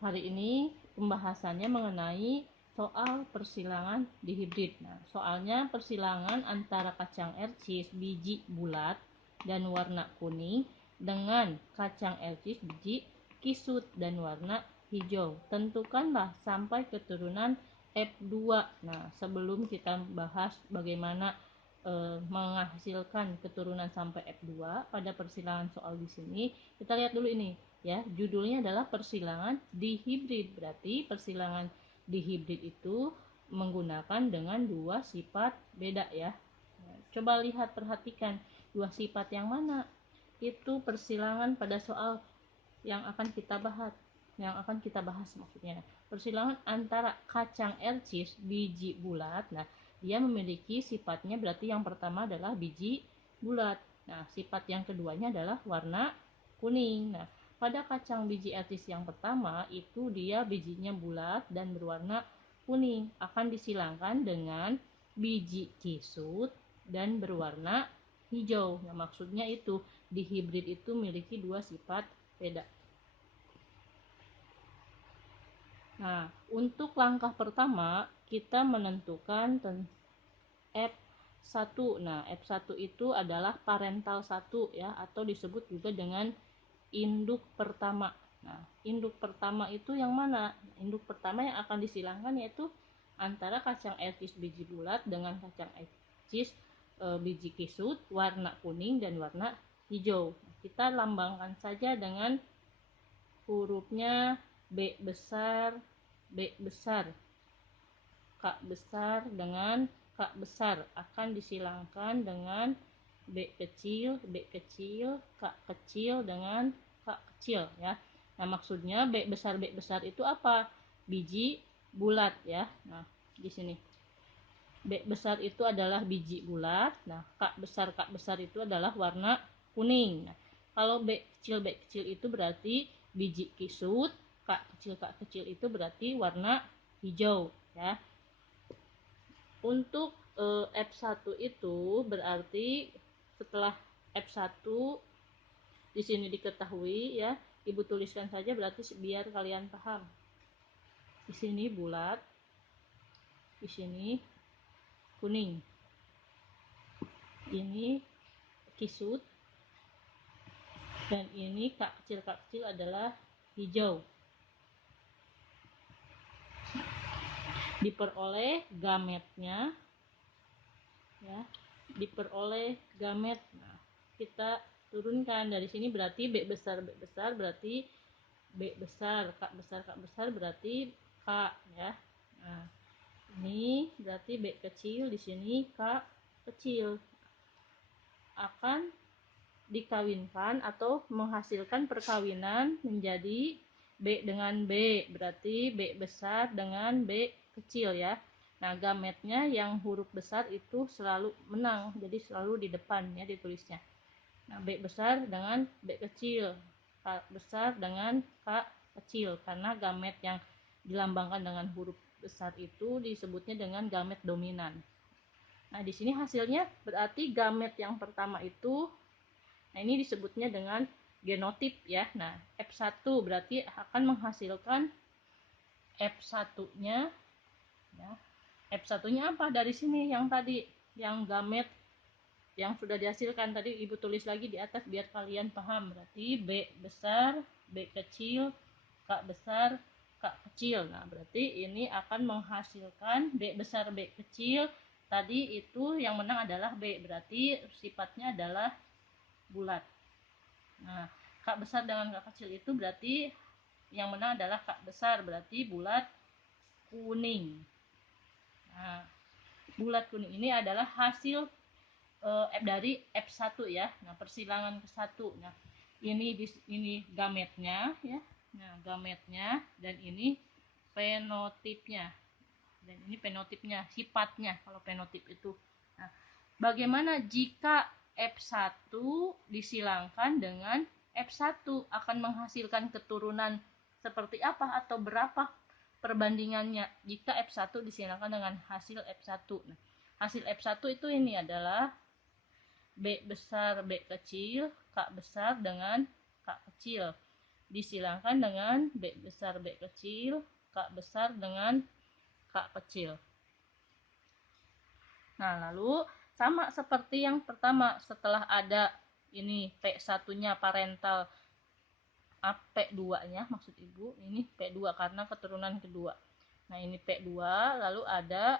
Hari ini pembahasannya mengenai soal persilangan dihibrid. Nah, soalnya persilangan antara kacang ercis biji bulat dan warna kuning dengan kacang ercis biji kisut dan warna hijau. Tentukanlah sampai keturunan F2. Nah, sebelum kita bahas bagaimana menghasilkan keturunan sampai F2 pada persilangan soal di sini, kita lihat dulu ini ya, judulnya adalah persilangan dihibrid. Berarti persilangan dihibrid itu menggunakan dengan dua sifat beda ya. Coba lihat, perhatikan dua sifat yang mana itu persilangan pada soal yang akan kita bahas maksudnya. Persilangan antara kacang ercis biji bulat. Nah, dia memiliki sifatnya berarti yang pertama adalah biji bulat. Nah, sifat yang keduanya adalah warna kuning. Nah, pada kacang biji ercis yang pertama itu dia bijinya bulat dan berwarna kuning, akan disilangkan dengan biji kisut dan berwarna hijau. Nah, maksudnya itu di hibrid itu memiliki dua sifat beda. Nah, untuk langkah pertama kita menentukan F1. Nah, F1 itu adalah parental 1 ya, atau disebut juga dengan induk pertama. Nah, induk pertama itu yang mana? Induk pertama yang akan disilangkan yaitu antara kacang ercis biji bulat dengan kacang ercis biji kisut warna kuning dan warna hijau. Kita lambangkan saja dengan hurufnya B besar, B besar, K besar dengan K besar, akan disilangkan dengan B kecil, B kecil, K kecil dengan K kecil ya. Nah, maksudnya B besar itu apa? Biji bulat ya. Nah, di sini B besar itu adalah biji bulat. Nah, K besar itu adalah warna kuning. Nah, kalau B kecil itu berarti biji kisut, K kecil itu berarti warna hijau ya. Untuk F1 itu berarti setelah F1 di sini diketahui ya, Ibu tuliskan saja berarti biar kalian paham. Di sini bulat, di sini kuning. Ini kisut dan ini K kecil adalah hijau. Diperoleh gametnya ya, diperoleh gamet. Nah, kita turunkan dari sini berarti B besar berarti B besar, K besar berarti K ya. Nah, ini berarti B kecil, di sini K kecil. Akan dikawinkan atau menghasilkan perkawinan menjadi B dengan B, berarti B besar dengan B kecil ya. Nah, gametnya yang huruf besar itu selalu menang, jadi selalu di depan ya ditulisnya. Nah, B besar dengan B kecil, K besar dengan K kecil, karena gamet yang dilambangkan dengan huruf besar itu disebutnya dengan gamet dominan. Nah, di sini hasilnya berarti gamet yang pertama itu, nah ini disebutnya dengan genotip ya. Nah, F1 berarti akan menghasilkan F1-nya ya. F1-nya apa? Dari sini yang tadi, yang gamet yang sudah dihasilkan tadi Ibu tulis lagi di atas biar kalian paham. Berarti B besar, B kecil, K besar, K kecil. Nah, berarti ini akan menghasilkan B besar, B kecil. Tadi itu yang menang adalah B, berarti sifatnya adalah bulat. Nah, K besar dengan K kecil itu berarti yang menang adalah K besar, berarti bulat kuning. Nah, bulat kuning ini adalah hasil dari F1 ya. Nah, persilangan ke-1. Nah, ini gametnya ya. Nah, gametnya dan ini fenotipnya. Dan ini fenotipnya, sifatnya kalau fenotip itu. Nah, bagaimana jika F1 disilangkan dengan F1, akan menghasilkan keturunan seperti apa atau berapa perbandingannya jika F1 disilangkan dengan hasil F1. Nah, hasil F1 itu ini adalah B besar, B kecil, K besar dengan K kecil. disilangkan dengan B besar B kecil, K besar dengan K kecil. Nah, lalu sama seperti yang pertama, setelah ada ini P1-nya parental, P2-nya maksud Ibu, ini P2 karena keturunan kedua. Nah, ini P2, lalu ada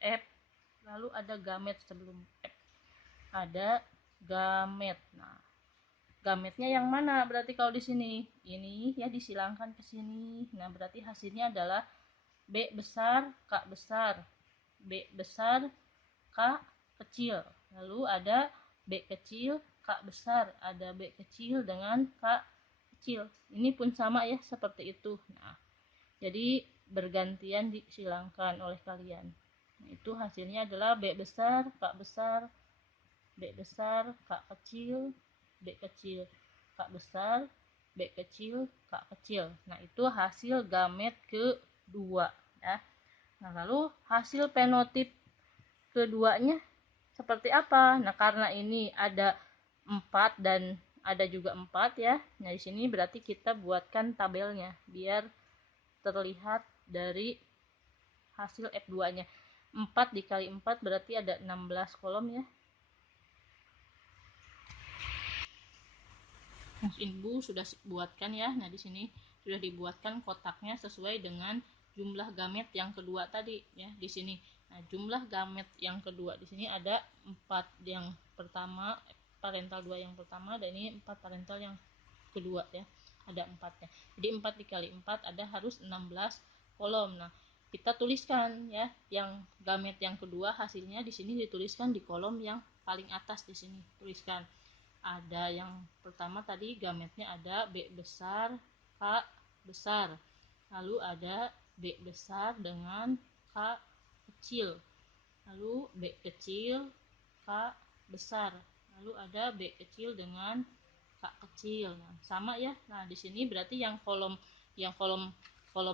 F, lalu ada gamet sebelum F. Ada gamet. Nah, gametnya yang mana? Berarti kalau di sini, ini ya disilangkan ke sini. Nah, berarti hasilnya adalah B besar, K besar. B besar, K kecil. Lalu ada B kecil, K besar. Ada B kecil dengan K kecil. Ini pun sama ya, seperti itu. Nah, jadi bergantian disilangkan oleh kalian. Nah, itu hasilnya adalah B besar, K besar, B besar, K kecil, B kecil, K besar, B kecil, K kecil. Nah, itu hasil gamet kedua ya. Nah, lalu hasil fenotip keduanya seperti apa? Nah, karena ini ada 4 dan ada juga 4 ya. Nah, di sini berarti kita buatkan tabelnya biar terlihat dari hasil F2-nya. 4 dikali 4 berarti ada 16 kolom ya. Ibu sudah buatkan ya. Nah, di sini sudah dibuatkan kotaknya sesuai dengan jumlah gamet yang kedua tadi ya di sini. Nah, jumlah gamet yang kedua di sini ada 4 yang pertama, parental 2 yang pertama, dan ini 4 parental yang kedua ya. Ada 4-nya. Jadi 4 dikali 4 ada harus 16 kolom. Nah, kita tuliskan ya yang gamet yang kedua hasilnya di sini dituliskan di kolom yang paling atas di sini. Tuliskan. Ada yang pertama tadi gametnya ada B besar, K besar. Lalu ada B besar dengan K kecil. Lalu B kecil, K besar. Lalu ada B kecil dengan K kecil. Nah, sama ya. Nah, di sini berarti yang kolom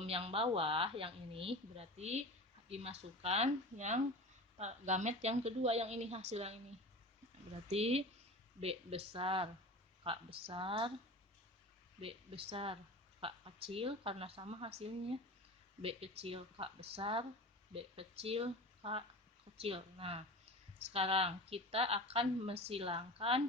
yang bawah yang ini berarti dimasukkan yang gamet yang kedua yang ini hasil yang ini. Berarti B besar, K besar, B besar, K kecil karena sama hasilnya. B kecil, K besar, B kecil, K kecil. Nah, sekarang kita akan mensilangkan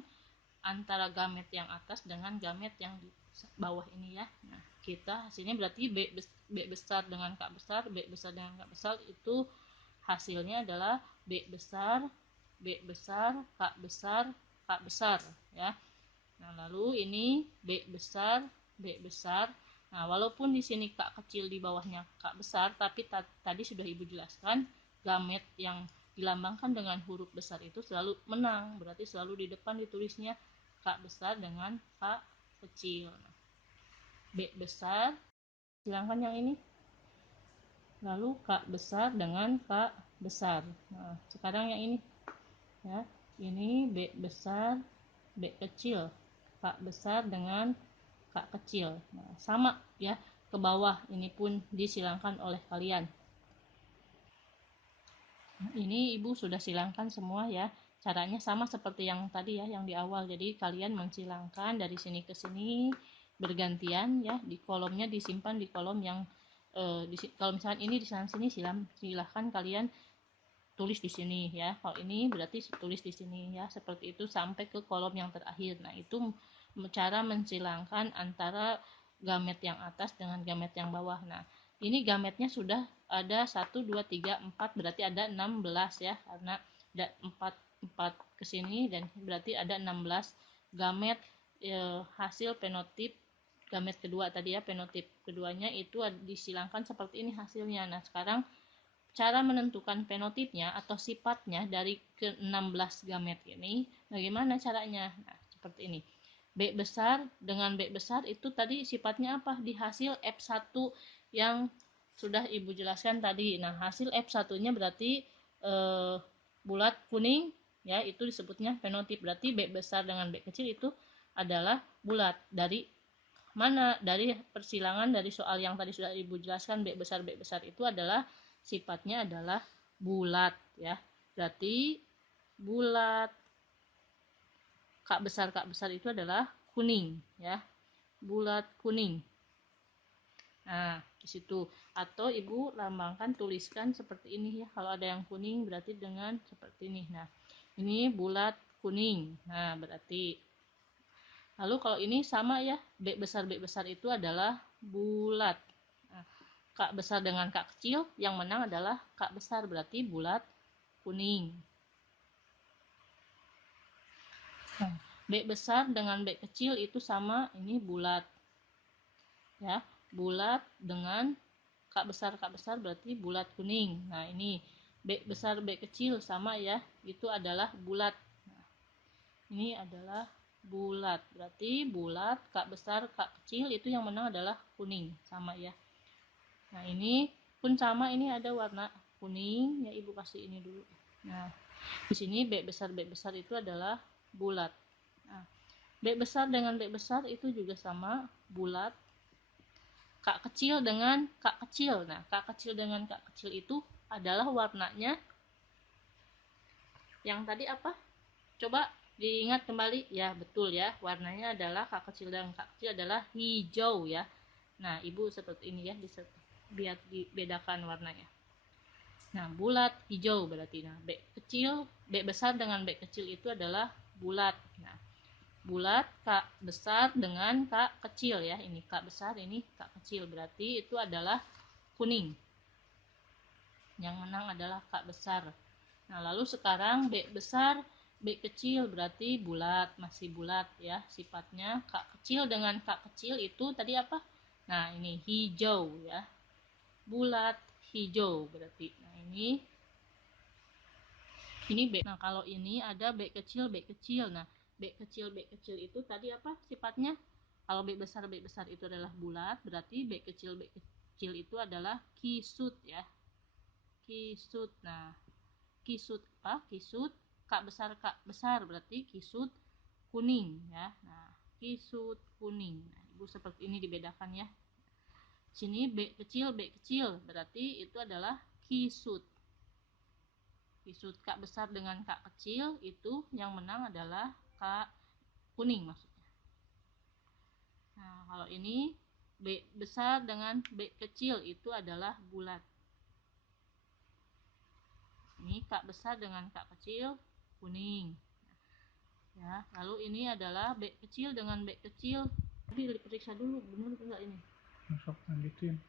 antara gamet yang atas dengan gamet yang di bawah ini ya. Nah, kita hasilnya berarti B besar dengan K besar, B besar dengan K besar itu hasilnya adalah B besar, B besar, K besar, K besar ya. Nah, lalu ini B besar, B besar. Nah, walaupun di sini K kecil di bawahnya K besar, tapi tadi sudah Ibu jelaskan gamet yang dilambangkan dengan huruf besar itu selalu menang, berarti selalu di depan ditulisnya K besar dengan K kecil. B besar, silangkan yang ini. Lalu K besar dengan K besar. Nah, sekarang yang ini ya, ini B besar, B kecil, K besar dengan K kecil. Nah, sama ya, ke bawah ini pun disilangkan oleh kalian. Ini Ibu sudah silangkan semua ya. Caranya sama seperti yang tadi ya, yang di awal. Jadi kalian mensilangkan dari sini ke sini bergantian ya. Di kolomnya disimpan di kolom yang kalau misalkan ini di sana sini silahkan kalian tulis di sini ya. Kalau ini berarti tulis di sini ya. Seperti itu sampai ke kolom yang terakhir. Nah, itu cara mensilangkan antara gamet yang atas dengan gamet yang bawah. Nah, ini gametnya sudah ada 1, 2, 3, 4 berarti ada 16 ya, karena ada 4 ke sini dan berarti ada 16 gamet hasil fenotip gamet kedua tadi ya. Fenotip keduanya itu disilangkan seperti ini hasilnya. Nah, sekarang cara menentukan fenotipnya atau sifatnya dari ke-16 gamet ini bagaimana caranya? Nah, seperti ini. B besar dengan B besar itu tadi sifatnya apa? Di hasil F1 yang sudah Ibu jelaskan tadi. Nah, hasil F1-nya berarti bulat kuning ya, itu disebutnya fenotip. Berarti B besar dengan B kecil itu adalah bulat. Dari mana? Dari persilangan dari soal yang tadi sudah Ibu jelaskan, B besar itu adalah sifatnya adalah bulat ya. Berarti bulat. K besar itu adalah kuning ya. bulat kuning. Nah, di situ. Atau ibu lambangkan, tuliskan seperti ini ya. Kalau ada yang kuning berarti dengan seperti ini. Nah, ini bulat kuning. Nah, berarti. Lalu kalau ini sama ya, B besar itu adalah bulat. Nah, K besar dengan K kecil, yang menang adalah K besar, berarti bulat kuning. Nah, B besar dengan B kecil itu sama, ini bulat. Ya, bulat dengan K besar berarti bulat kuning. Nah, ini B besar B kecil sama ya, itu adalah bulat. Nah, ini adalah bulat, berarti bulat K besar K kecil itu yang menang adalah kuning, sama ya. Nah, ini pun sama, ini ada warna kuning ya, ibu kasih ini dulu. Nah, di sini B besar itu adalah bulat. Nah, B besar dengan B besar itu juga sama, bulat. K kecil dengan K kecil. Nah, K kecil dengan K kecil itu adalah warnanya yang tadi apa? Coba diingat kembali. Ya, betul ya. Warnanya adalah K kecil dan K kecil adalah hijau ya. Nah, ibu seperti ini ya, biar dibedakan warnanya. Nah, bulat hijau berarti. Nah, B besar dengan B kecil itu adalah bulat. Nah, bulat K besar dengan K kecil ya, ini K besar, ini K kecil, berarti itu adalah kuning. Yang menang adalah K besar. Nah, lalu sekarang B besar B kecil berarti bulat, masih bulat ya sifatnya. K kecil dengan K kecil itu tadi apa? Nah, ini hijau ya, bulat hijau berarti. Nah, ini B. Nah, kalau ini ada B kecil. Nah, B kecil itu tadi apa sifatnya? Kalau B besar itu adalah bulat, berarti B kecil itu adalah kisut ya. Kisut. Nah, kisut apa? Kisut K besar berarti kisut kuning ya. Nah, kisut kuning. Nah, ibu seperti ini dibedakan ya. Sini B kecil berarti itu adalah kisut. Kisut K besar dengan K kecil itu yang menang adalah K kuning maksudnya. Nah, kalau ini B besar dengan B kecil itu adalah bulat. Ini K besar dengan K kecil kuning. Ya, lalu ini adalah B kecil dengan B kecil. Tapi diperiksa dulu benar enggak ini. Masuk lanjutin.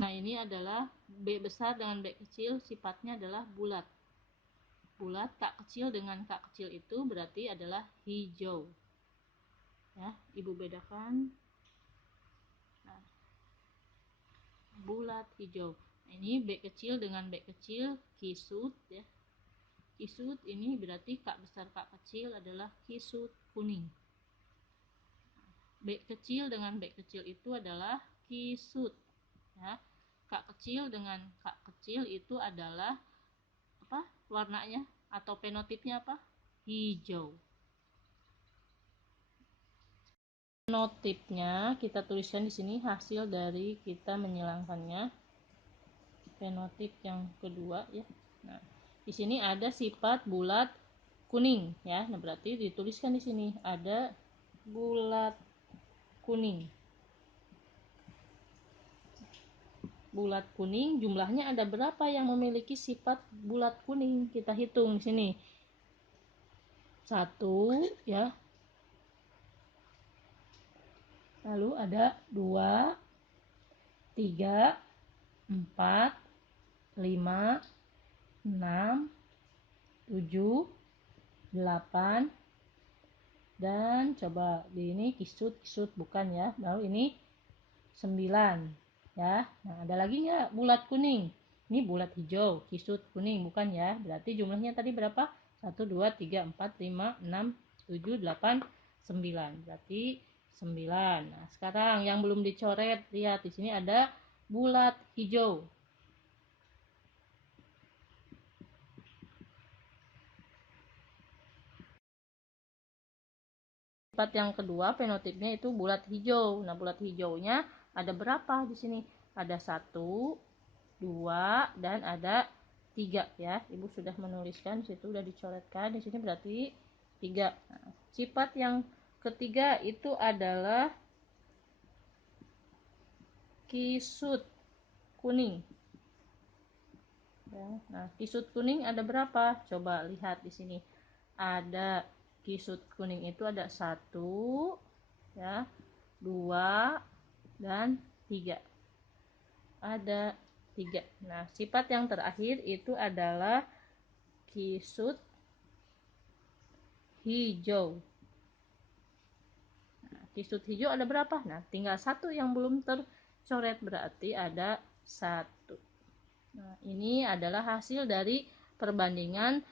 Nah, ini adalah B besar dengan B kecil, sifatnya adalah bulat. Bulat K kecil dengan K kecil itu berarti adalah hijau. Ya, ibu bedakan. Nah, bulat hijau. Nah, ini B kecil dengan B kecil kisut ya. Kisut ini berarti K besar K kecil adalah kisut kuning. B kecil dengan B kecil itu adalah kisut ya. K kecil dengan K kecil itu adalah apa warnanya atau fenotipnya apa? Hijau. Fenotipnya kita tuliskan di sini hasil dari kita menyilangkannya. Fenotip yang kedua ya. Nah, di sini ada sifat bulat kuning ya. Nah, berarti dituliskan di sini ada bulat kuning. Bulat kuning jumlahnya ada berapa yang memiliki sifat bulat kuning? Kita hitung di sini. 1 ya. Lalu ada 2, 3, 4, 5, 6, 7, 8, dan coba di ini kisut bukan ya. Lalu ini 9 ya. Nah, ada lagi nggak bulat kuning? Ini bulat hijau, kisut kuning bukan ya. Berarti jumlahnya tadi berapa? 1, 2, 3, 4, 5, 6, 7, 8, 9. Berarti 9. Nah, sekarang yang belum dicoret, lihat di sini ada bulat hijau. Sifat yang kedua fenotipnya itu bulat hijau. Nah, bulat hijaunya ada berapa di sini? Ada 1, 2, dan ada 3 ya. Ibu sudah menuliskan di situ, sudah dicoretkan. Di sini berarti 3. Nah, sifat yang ketiga itu adalah kisut kuning. Nah, kisut kuning ada berapa? Coba lihat di sini. Ada kisut kuning itu ada 1, ya, 2, dan 3. Ada 3. Nah, sifat yang terakhir itu adalah kisut hijau. Nah, kisut hijau ada berapa? Nah, tinggal 1 yang belum tercoret, berarti ada 1. Nah, ini adalah hasil dari perbandingan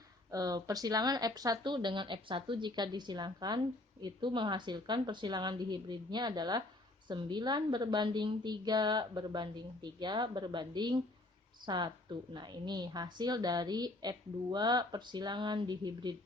persilangan F1 dengan F1 jika disilangkan itu menghasilkan persilangan dihibridnya adalah 9 berbanding 3 berbanding 3 berbanding 1. Nah, ini hasil dari F2 persilangan dihibrid.